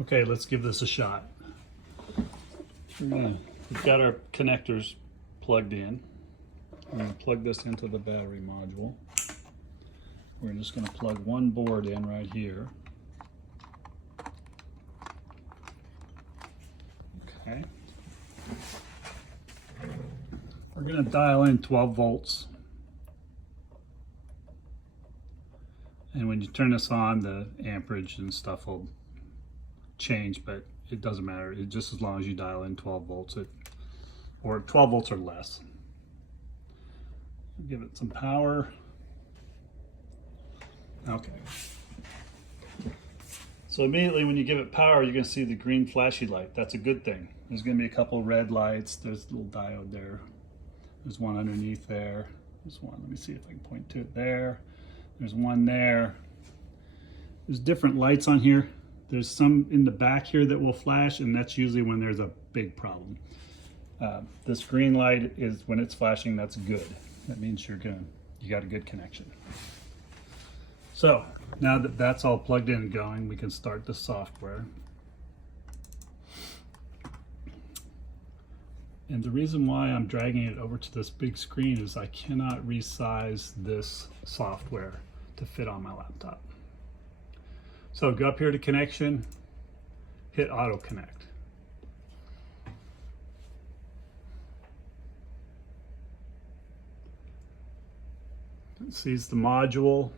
Okay, let's give this a shot. We've got our connectors plugged in. I'm going to plug this into the battery module. We're just going to plug one board in right here. Okay. We're going to dial in 12 volts. And when you turn this on, the amperage and stuff will change, but it doesn't matter. It just as long as you dial in 12 volts, or 12 volts or less. Give it some power. Okay. So immediately when you give it power, you're going to see the green flashy light. That's a good thing. There's going to be a couple red lights. There's a little diode there. There's one underneath there. There's one. Let me see if I can point to it there. There's one there. There's different lights on here. There's some in the back here that will flash, and that's usually when there's a big problem. This green light is when it's flashing, that's good. That means you got a good connection. So now that that's all plugged in and going, we can start the software. And the reason why I'm dragging it over to this big screen is I cannot resize this software to fit on my laptop. So go up here to connection, hit auto connect. It sees the module,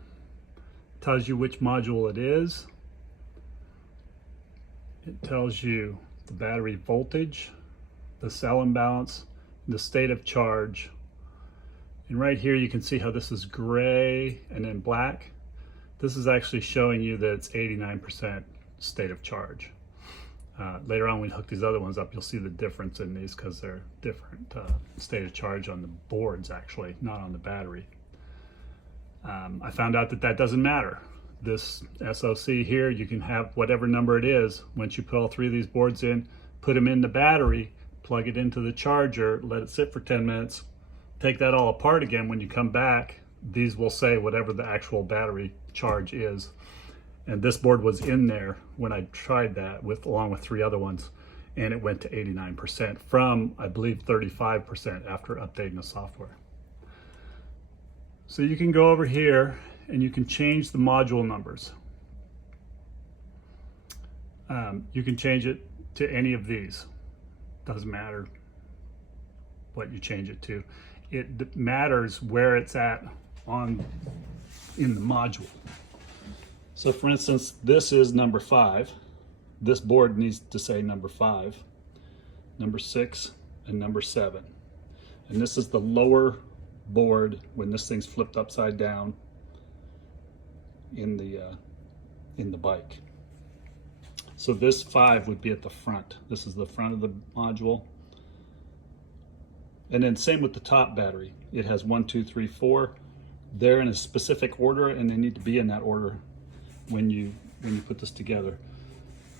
tells you which module it is. It tells you the battery voltage, the cell imbalance, the state of charge. And right here you can see how this is gray and then black. This is actually showing you that it's 89% state of charge. Later on when we hook these other ones up, you'll see the difference in these because they're different state of charge on the boards actually, not on the battery. I found out that that doesn't matter. This SoC here, you can have whatever number it is. Once you put all three of these boards in, put them in the battery, plug it into the charger, let it sit for 10 minutes, take that all apart again. When you come back, these will say whatever the actual battery charge is. And this board was in there when I tried that along with three other ones, and it went to 89% from, I believe, 35% after updating the software. So you can go over here and you can change the module numbers. You can change it to any of these. Doesn't matter what you change it to. It matters where it's at in the module. So for instance, this is number 5. This board needs to say number 5, number 6, and number 7. And this is the lower board when this thing's flipped upside down in the bike. So this 5 would be at the front. This is the front of the module. And then same with the top battery. It has 1, 2, 3, 4. They're in a specific order, and they need to be in that order when you put this together.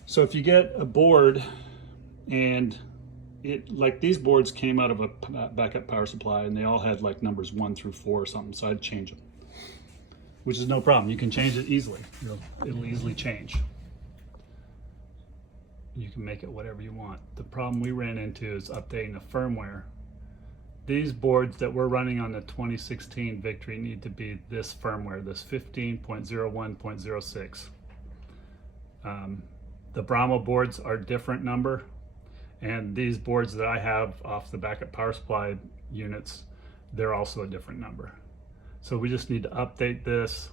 So if you get a board and like these boards came out of a backup power supply and they all had like numbers 1 through 4 or something, so I'd change them, which is no problem. You can change it easily. It'll easily change. You can make it whatever you want. The problem we ran into is updating the firmware. These boards that we're running on the 2016 Victory need to be this firmware, this 15.01.06. The Brahma boards are different number, and these boards that I have off the backup power supply units, they're also a different number. So we just need to update this.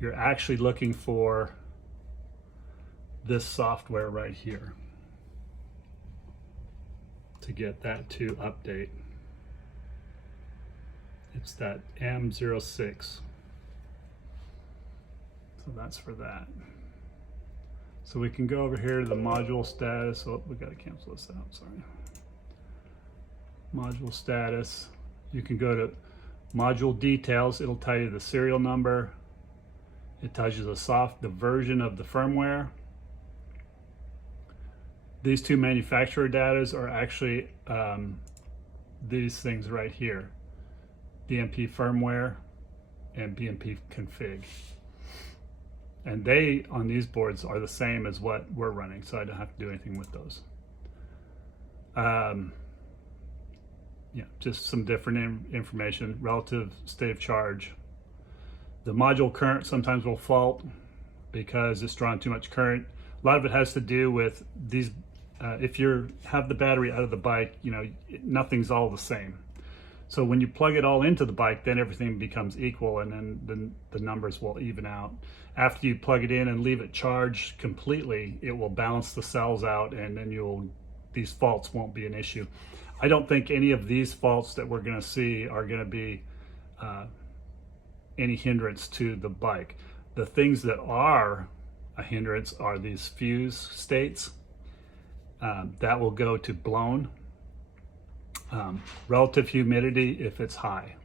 You're actually looking for this software right here to get that to update. It's that M06. So that's for that. So we can go over here to the module status. Oh, we got to cancel this out, sorry. Module status. You can go to module details. It'll tell you the serial number. It tells you the version of the firmware. These two manufacturer datas are actually these things right here. BMP firmware and BMP config. And they, on these boards, are the same as what we're running, so I don't have to do anything with those. Yeah, just some different information, relative state of charge. The module current sometimes will fault because it's drawing too much current. A lot of it has to do with these, if you have the battery out of the bike, you know, nothing's all the same. So when you plug it all into the bike, then everything becomes equal, and then the numbers will even out. After you plug it in and leave it charged completely, it will balance the cells out, and then these faults won't be an issue. I don't think any of these faults that we're going to see are going to be any hindrance to the bike. The things that are a hindrance are these fuse states. That will go to blown. Relative humidity if it's high.